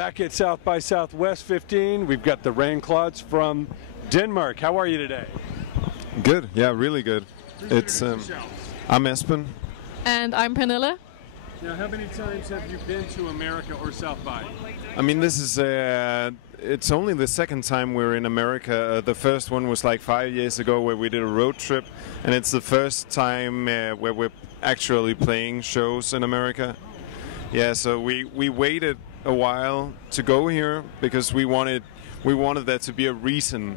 Back at South by Southwest 15, we've got the RANGLEKLODS from Denmark. How are you today? Good, yeah, really good. It's I'm Espen. And I'm Pernille. Now, how many times have you been to America or South by? I mean, this is it's only the second time we're in America. The first one was like 5 years ago where we did a road trip, and it's the first time where we're actually playing shows in America. Yeah, so we waited a while to go here because we wanted there to be a reason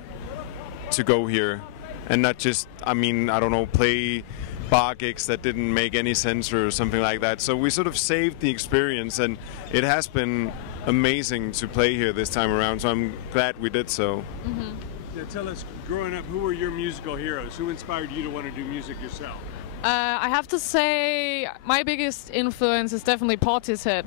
to go here, and not just, I mean, I don't know, play bar gigs that didn't make any sense or something like that. So we sort of saved the experience, and it has been amazing to play here this time around, so I'm glad we did so. Mm-hmm. Now tell us, growing up, who were your musical heroes? Who inspired you to want to do music yourself? I have to say my biggest influence is definitely Portishead.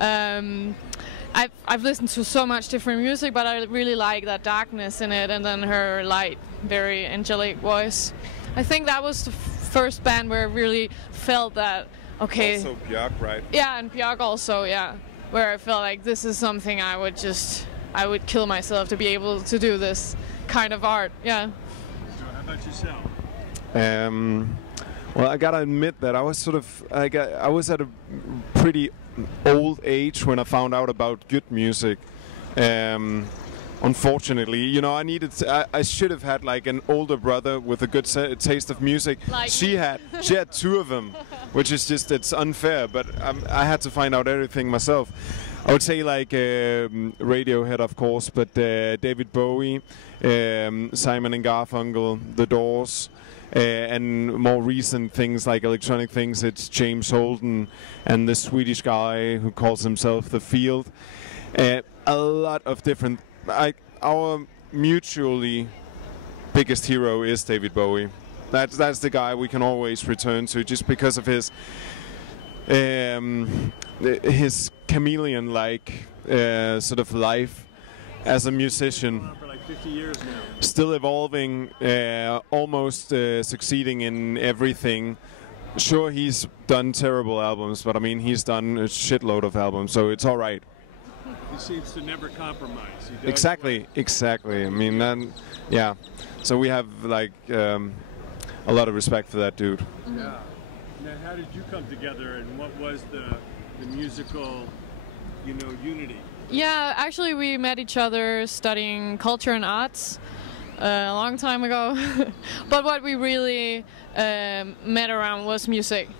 I've listened to so much different music, but I really like that darkness in it, and then her light, very angelic voice. I think that was the first band where I really felt that, okay. Also Björk, right? Yeah, and Björk also, yeah. Where I felt like this is something I would kill myself to be able to do this kind of art, yeah. So how about yourself? Well, I gotta admit that I was at a pretty old age when I found out about good music. Unfortunately, you know, I should have had like an older brother with a good taste of music. Like she had two of them, which is just, it's unfair. But I had to find out everything myself. I would say like Radiohead, of course, but David Bowie, Simon and Garfunkel, The Doors. And more recent things like electronic things, it's James Holden and the Swedish guy who calls himself The Field. A lot of different. Our mutually biggest hero is David Bowie. That's the guy we can always return to, just because of his chameleon-like sort of life as a musician. 50 years now. Still evolving, almost succeeding in everything. Sure, he's done terrible albums, but I mean, he's done a shitload of albums, so it's all right. He seems to never compromise. He does exactly. I mean, yeah. So we have like a lot of respect for that dude. Mm-hmm. Yeah. Now, how did you come together, and what was the musical, you know, unity? Yeah, actually we met each other studying culture and arts a long time ago. But what we really met around was music.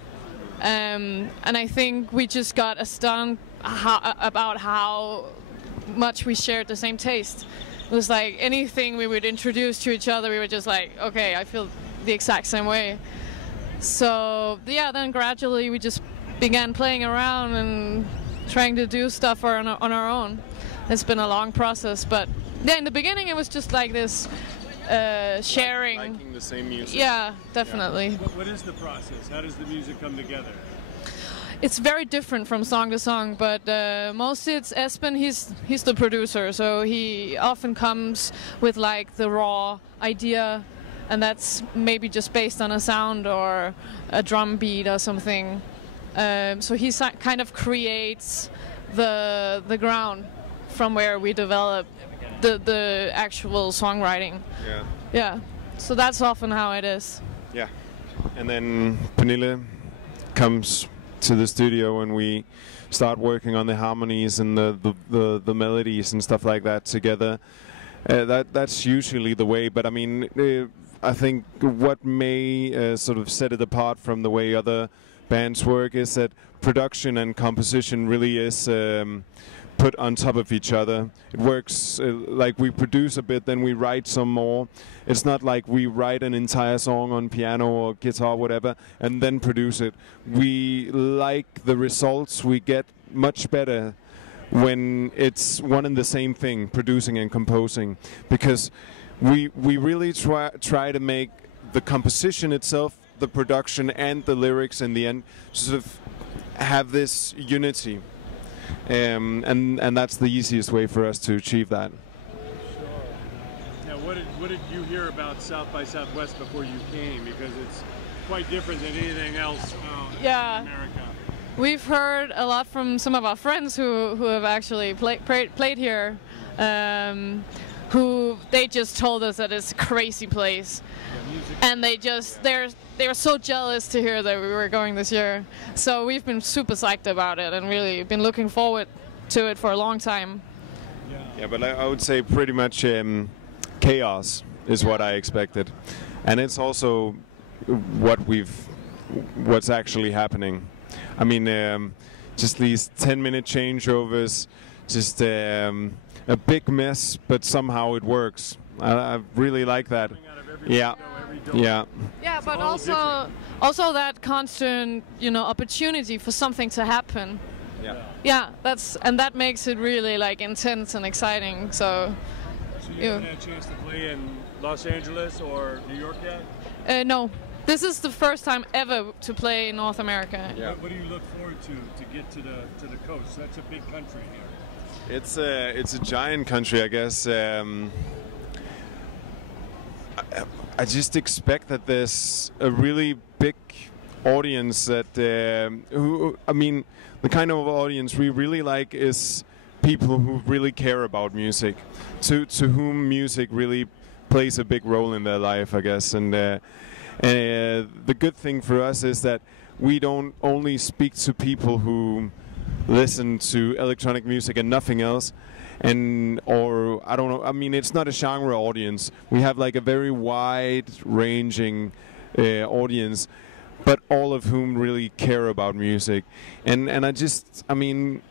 And I think we just got astounded about how much we shared the same taste. It was like anything we would introduce to each other, we were just like, okay, I feel the exact same way. So yeah, then gradually we just began playing around and trying to do stuff on our own. It's been a long process, but yeah, in the beginning it was just like this sharing. Liking the same music. Yeah, definitely. Yeah. What is the process? How does the music come together? It's very different from song to song, but mostly it's Espen. He's the producer, so he often comes with like the raw idea, and that's maybe just based on a sound or a drum beat or something. So he kind of creates the ground from where we develop the actual songwriting. Yeah. Yeah. So that's often how it is. Yeah. And then Pernille comes to the studio and we start working on the harmonies and the melodies and stuff like that together. That's usually the way, but I mean, I think what may sort of set it apart from the way other bands work is that production and composition really is put on top of each other. It works like we produce a bit, then we write some more. It's not like we write an entire song on piano or guitar, whatever, and then produce it. We like the results we get much better when it's one and the same thing, producing and composing, because we really try to make the composition itself, the production and the lyrics in the end sort of have this unity, and that's the easiest way for us to achieve that. Sure. Now, what did you hear about South by Southwest before you came? Because it's quite different than anything else in America. we've heard a lot from some of our friends who have actually played here, who they just told us that it's a crazy place, and they're so jealous to hear that we were going this year. So we've been super psyched about it and really been looking forward to it for a long time. Yeah, but I would say pretty much chaos is what I expected, and it's also what's actually happening. I mean, just these 10-minute changeovers, just a big mess, but somehow it works. I really like that. Yeah, yeah. Yeah, but also that constant, opportunity for something to happen. Yeah. Yeah, that makes it really like intense and exciting. So you haven't had a chance to play in Los Angeles or New York yet? No. This is the first time ever to play in North America. Yeah. What do you look forward to get to the coast? That's a big country here. It's a giant country, I guess. I just expect that there's a really big audience that the kind of audience we really like is people who really care about music, to whom music really plays a big role in their life, I guess. And the good thing for us is that we don't only speak to people who listen to electronic music and nothing else, or I don't know. I mean, it's not a genre audience. We have like a very wide-ranging audience, but all of whom really care about music. And I mean,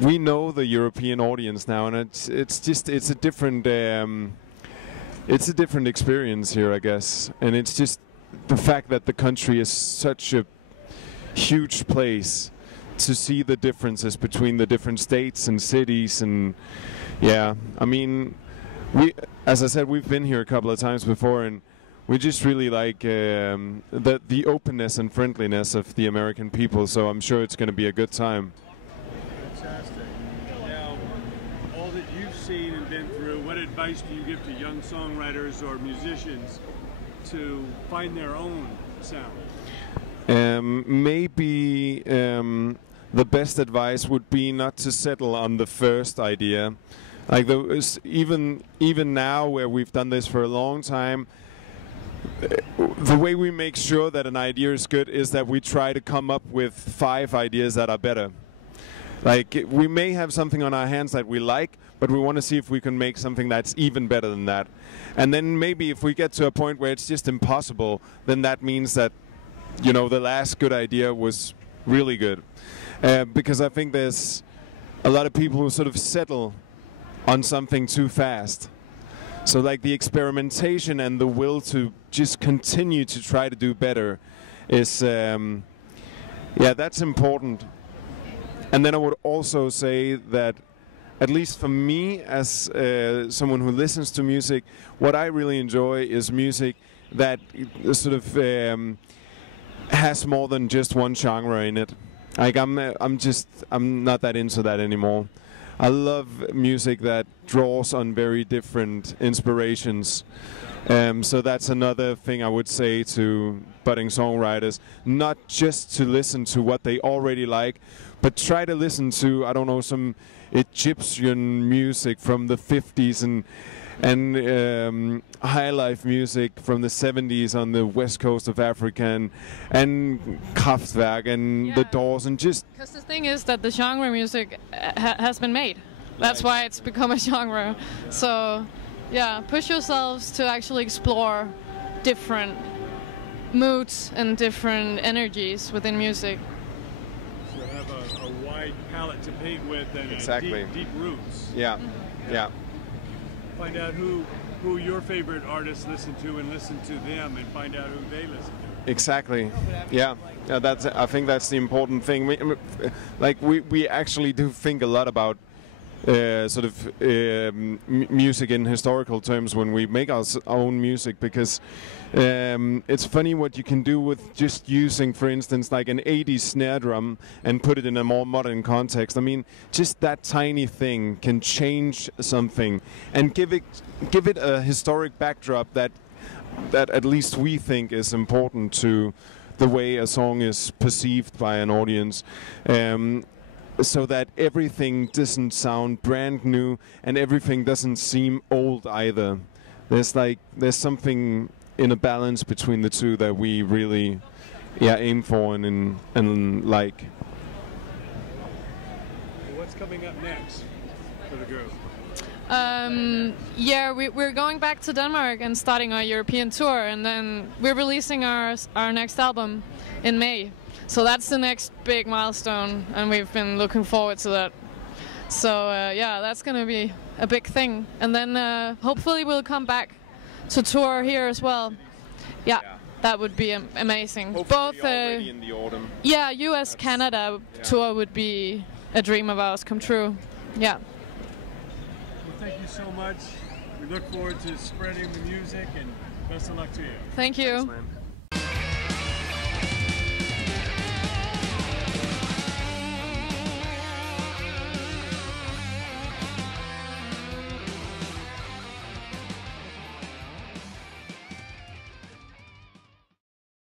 we know the European audience now, and it's a different. It's a different experience here, I guess, and it's just the fact that the country is such a huge place to see the differences between the different states and cities. And yeah, I mean, as I said, we've been here a couple of times before, and we just really like the openness and friendliness of the American people, so I'm sure it's going to be a good time. Fantastic. Now, all that you've seen and been through, what advice do you give to young songwriters or musicians to find their own sound? Maybe the best advice would be not to settle on the first idea. Like even now, where we've done this for a long time, the way we make sure that an idea is good is that we try to come up with 5 ideas that are better. Like, we may have something on our hands that we like, but we want to see if we can make something that's even better than that. And then maybe if we get to a point where it's just impossible, then that means that, the last good idea was really good. Because I think there's a lot of people who sort of settle on something too fast. So like the experimentation and the will to just continue to try to do better is, that's important. And then I would also say that, at least for me, as someone who listens to music, what I really enjoy is music that sort of has more than just one genre in it. Like I'm not that into that anymore. I love music that draws on very different inspirations. So that's another thing I would say to budding songwriters, not just to listen to what they already like, but try to listen to, I don't know, some Egyptian music from the 50s and high life music from the 70s on the west coast of Africa, and Kraftwerk and the Doors, and just... Because the thing is that the genre music has been made. That's why it's become a genre. So, yeah, push yourselves to actually explore different moods and different energies within music. So you have a wide palette to paint with and deep roots. Yeah, yeah. Find out who your favorite artists listen to and listen to them, and find out who they listen to. Exactly. Yeah. I think that's the important thing. We actually do think a lot about music in historical terms when we make our own music, because it's funny what you can do with just using, for instance, like an 80s snare drum and put it in a more modern context. I mean, just that tiny thing can change something and give it a historic backdrop that at least we think is important to the way a song is perceived by an audience. So that everything doesn't sound brand new and everything doesn't seem old either. There's something in a balance between the two that we really aim for and like. What's coming up next for the group? We're going back to Denmark and starting our European tour, and then we're releasing our next album in May. So that's the next big milestone, and we've been looking forward to that. So that's going to be a big thing. And then hopefully we'll come back to tour here as well. Yeah. That would be amazing. Hopefully both already in the autumn. Yeah, US Canada tour would be a dream of ours come true. Yeah. Well, thank you so much. We look forward to spreading the music, and best of luck to you. Thank you. Thanks, man.